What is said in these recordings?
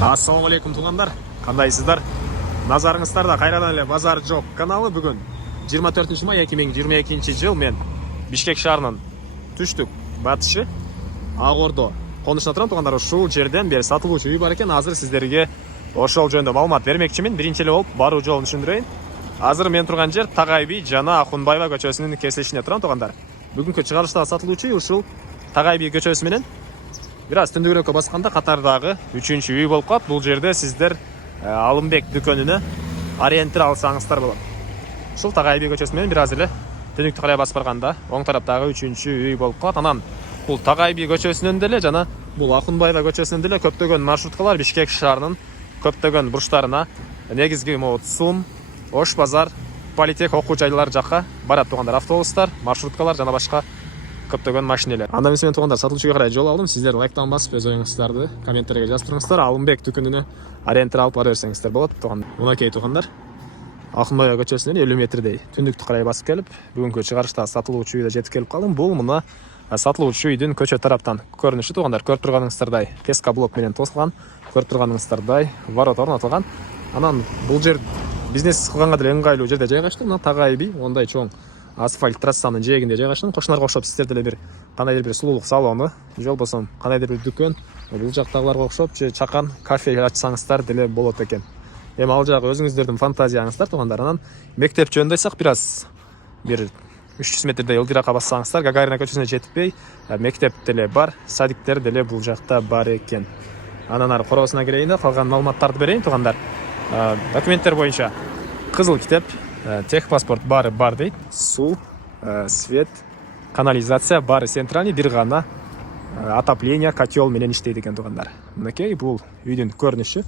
Ассаламу алейкум туғандар, қандайсыздар? Назарыңыздарда қайрадан эле базар жоқ каналы. Бүгін 24 май 2022 жыл мен Бишкек шаарынын түштүк батышы Ак Ордо конушуна турам туғандар. Ушул жерден бери сатылуучу үй бар экен. Азыр сиздерге ошол жөнүндө маалымат бермекчимин. Биринчи эле болуп баруу жолун түшүндүрөйүн. Азыр мен турган жер Tagay би жана Акунбаева көчөсүнүн кесилишине турам туғандар. Бүгүнкү чыгарылыштагы сатылуучу үй ушул Tagay би көчөсү менен бир аз түндүгүрөккө басканда катардагы 3-чү үй болуп калат. Бул жерде сиздер Алымбек дүкөнүнө ориентир алсаңыздар болот. Ушул Tagay би көчөсү менен бир аз эле түнүктү карай басып барганда оң тараптагы 3-чү үй болуп калат. Анан бул Tagay би көчөсүнөн деле жана бул Акунбаева көчөсүнөн деле көптөгөн маршруткалар Бишкек шаарынын көптөгөн бурчтарына, негизги Сум, Ош базар, Политех окуу жайлар жакка барат тугандар. Автобустар, маршруткалар жана башка көптөгөн машинелер. Анда мен тугандар сатылуучуга карай жол алдым. Сиздер лайктан басып өз оюңуздарды комменттерге жаздырыңыздар. Алымбек дүкөнүнө ориентир алып бара берсеңиздер болот туган. Мынакей тугандар. Акунбаева көчөсүнөн 50 метрдей түндүктү карай басып келип, бүгүнкү чыгарышта сатылуучу үйдө жетип келип калдым. Бул мына сатылуучу үйдүн көчө тараптан көрүнүшү тугандар. Көрүп турганыңыздардай песка блок менен тосулган, көрүп турганыңыздардай ворот орнотулган. Анан бул жер бизнес кылганга деле ыңгайлуу жерде жайгашты. Мына Tagay би ондай чоң асфальт трассанын жээгинде жайгашкан. Кошуналарга окшоп сиздер деле бир кандайдыр бир сулуулук салону, же болбосо кандайдыр бир дүкөн, бул жактагыларга окшоп же чакан кафе ачсаңыздар деле болот экен. Эми ал жагы өзүңүздөрдүн фантазияңыздар тугандар. Анан мектеп жөнүндө айтсак, бир аз бир 300 метрдей ылдыракка бассаңыздар Гагарина көчөсүнө жетпей мектеп деле бар, садиктер деле бул жакта бар экен. Анан ары короосуна келейин да калган маалыматтарды берейин тугандар. Документтер боюнча кызыл китеп, техпаспорт бары бар дейт. Суу, свет, канализация бары центральный, бир гана отопление, котел менен иштейт экен тугандар. Мынакей бул үйдүн көрүнүшү.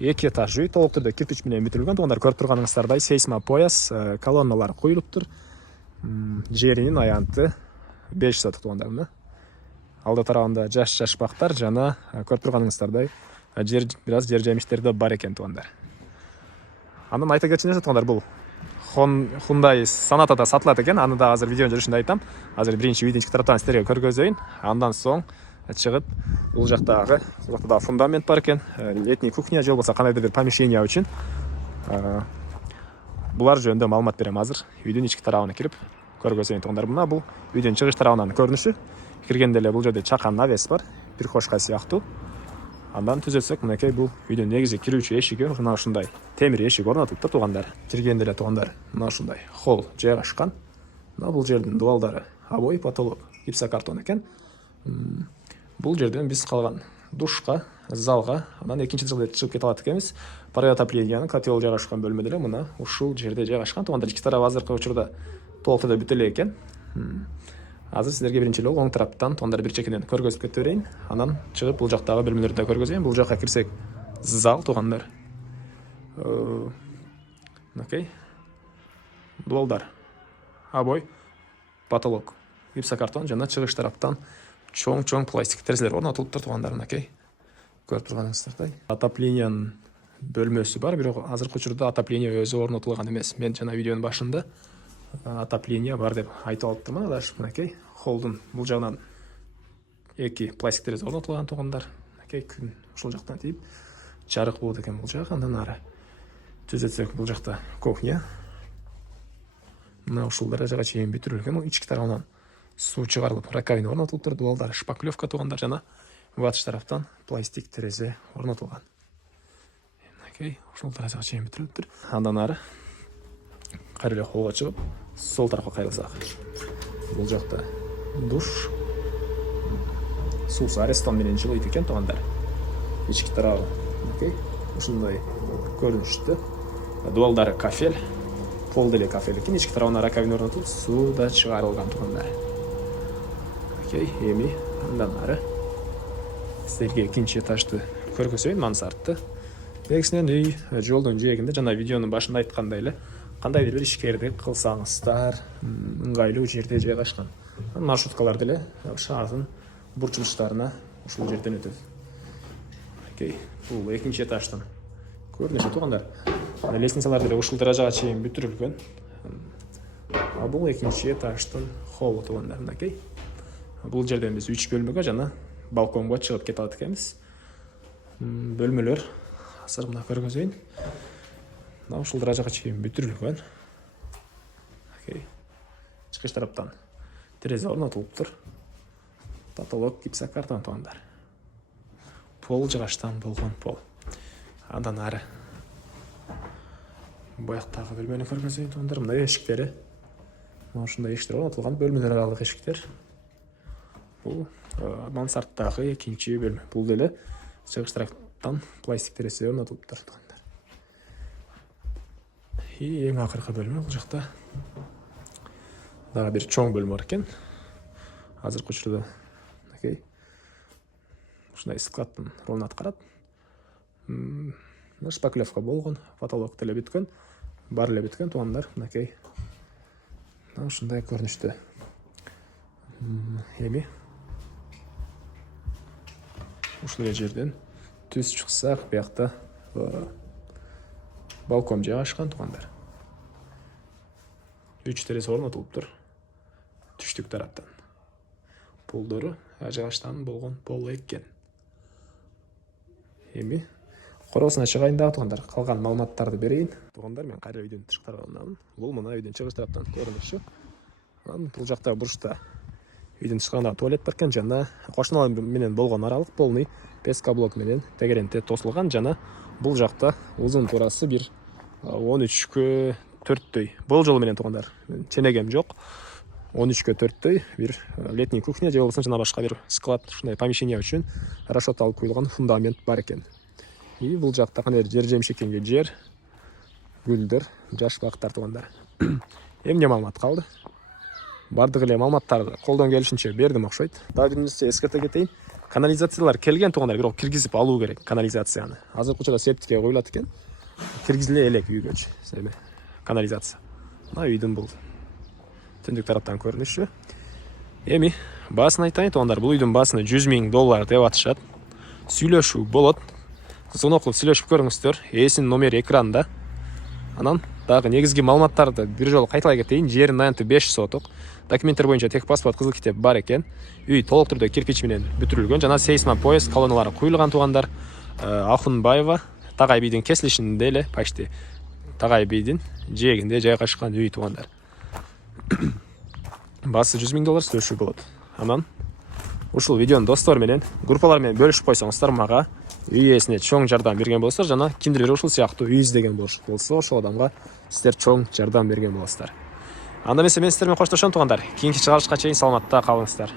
2 этаж үй, толук түрдө кирпич менен бүтүлгөн тугандар. Көрүп турганыңыздардай сейсма пояс, колонналар коюлуптур. Жеринин аянты 5 соток тугандар. Мына алда тарабында жаш бактар жана көрүп турганыңыздардай жер бир аз жер жемиштерди бар экен тугандар. Андан айта кетчү нерсе тугандар, бул Hyundai Sonata'da сатылат экен. Аны да азыр видеонун жүрүшүндө айтам. Азыр биринчи үйдүн ички тараптан сиздерге көргөзөйүн. Андан соң чыгып бул жактагы фундамент бар экен. Летний кухня же болбосо кандайдыр бир помещение үчүн. Булар жөнүндө маалымат берем азыр. Үйдүн ички тарабына кирип көргөзөйүн тугандар. Мына бул үйдүн чыгыш тарабынан көрүнүшү. Киргенде эле бул жерде чакан навес бар, бир кошка сыяктуу. Андан түзөтсөк, мынакей бул үйдүн негизи кирүүчү эшиги мына ушундай темир эшик орнотулуптур тугандар. Киргенде эле тугандар мына ушундай холл жайгашкан. Мына бул жердин дубалдары обой, потолок гипсокартон экен. Бул жерден биз калган душка, залга, анан экинчи этажга чыгып кете алат экенбиз. Пара отоплениянын котел жайгашкан бөлмө деле мына ушул жерде жайгашкан тугандар. Ички тарабы азыркы учурда толук түрдө бүтө эле экен. Азыр сиздерге биринчи эле оң тараптан тугандар бир чекинен көргөзүп кетип берейин. Анан чыгып бул жактагы бөлмөлөрдү да көргөзөйүн. Бул жакка кирсек зал тугандар. Окей. Дубалдар, обой, потолок, гипсокартон жана чыгыш тараптан чоң пластик терезелер орнотулуптур тугандар. Окей. Көрүп турганыңыздардай. Отоплениянын бөлмөсү бар, бирок азыркы учурда отопление өзү орнотулган эмес. Мен жана видеонун башында отопление бар деп айтып алыптырмын. Адаш мынакей холдун бул жагынан 2 пластик терезе орнотулган тугандар. Мынакей күн ушул жактан тийип жарык болот экен бул жак. Андан ары түзөтсөк бул жакта кухня. Мына ушул даражага чейин бүтүрүлгөн. Ички тарабынан суу чыгарылып, раковина орнотулуптур, дубалдар шпаклевка тугандар жана батыш тараптан пластик терезе орнотулган. Мынакей ушул даражага чейин бүтүрүлүптүр. Андан ары кайра эле холлго чыгып, сол тарапка кайрылсак, бул жакта душ, суусу арестон менен жылыйт экен тугандар. Ички тарабы мынакей ушундай көрүнүштө. Дубалдары кафель, пол деле кафель экен. Ички тарабына раковина орнотулуп, суу да чыгарылган тугандар. Окей, эми андан ары сиздерге экинчи этажды көргөзөйүн, мансартты. Негизинен үй жолдун жээгинде, жана видеонун башында айткандай эле, кандайдыр бир ишкерди кылсаңыздар ыңгайлуу жерде жайгашкан. Маршруткалар деле шаардын бурчулуштарына ушул жерден өтөт. Окей, бул экинчи этаждын көрүнүшү тугандар. Лестницалар деле ушул даражага чейин бүтүрүлгөн. Бул экинчи этаждын холлу тугандар. Окей. Бул жерден биз 3 бөлмөгө жана балконго чыгып кете алат экенбиз. бөлмөлөр азыр мына көргөзөйүн. Мына ушул даражага чейин бүтүрүлгөн. Окей. Чыгыш тараптан терезе орнотулуптур. Потолок гипсокартон туугандар. Пол жыгачтан болгон пол. Андан ары бояктагы бөлмөнү көргөзөйүн туугандар. Мына эшиктери. Мына ушундай эшиктер орнотулган, бөлмөлөр аралык эшиктер. Бул мансарттагы экинчи бөлмө. Бул деле чыгыш тараптан пластик терезе орнотулуптур туугандар. И эң акыркы бөлмө бул жакта. Дагы бир чоң бөлмө бар экен. Азыркы учурда окей. Ушундай складтын ролун аткарат. Шпаклевка болгон, потолок деле бүткөн, бар эле бүткөн туугандар. Окей. Ушундай көрүнүштө. Эми ушул жерден түз чыксак, биякта балкон жайгашкан туугандар. 3 терезе орнотулуптур түштүк тараптан. Полдору жайгашкан болгон пол экен. Эми коросуна чыгайын дагы туугандар. Калган маалыматтарды берейин. Туугандар, мен кайра үйдөн тышкарганмын. Бул мына үйдөн чыгыш тараптан көрүнүшү. Анан бул жакта бурчта үйдөн тышкарганда туалет бар экен, жана кошуналар менен болгон аралык полный пескоблок менен тегеренте тосулган, жана бул жакта узун туурасы бир 13кө 4төй. Бул жолу менен туугандар, ченегем жок. 13кө 4төй бир летний кухня же болбосо жана башка бир склад, ушундай помещение үчүн расчет алып коюлган фундамент бар экен. И бул жакта кандай жер жемшекенге жер, гүлдөр, жаш бактар туугандар. Эмне маалымат калды? Бардык эле маалыматтарды колдон келишинче бердим окшойт. Дагы бир нерсе эскерте кетейин. Канализациялар келген туугандар, бирок киргизип алуу керек канализацияны. Азыркы учурда септикке коюлат экен. Киргизиле элек үйгөчү. Эми канализация. Мына үйдүн бул түндүк тараптан көрүнүшү. Эми баасын айтайын туугандар, бул үйдүн баасына $100,000 деп атышат. Сүйлөшүү болот. Звонок кылып сүйлөшүп көрүңүздөр. Эсинин номери экранда. Анан дагы негизги маалыматтарды бир жолу кайталай кетейин. Жеринин аянты 5 соток. Документтер боюнча техпаспорт, кызыл китеп бар экен. Үй толук түрдө кирпич менен бүтүрүлгөн, жана сейсма поезд колоналары куюлган туугандар. Ахунбаева Тагай бийдин кесилишинде эле почти Тагай бийдин жээгинде жайгашкан үй туугандар. Баасы $100,000 сүйлөшүү болот. Анан ушул видеону достор менен, группалар менен бөлүшүп койсоңуздар, мага үй ээсине чоң жардам берген болосуздар, жана кимдир ушул сыяктуу үй издеген болсо, ошол адамга сиздер чоң жардам берген болосуздар. Анда эмесе мен сиздер менен коштошом туугандар. Кийинки чыгарылышка чейин саламатта калыңыздар.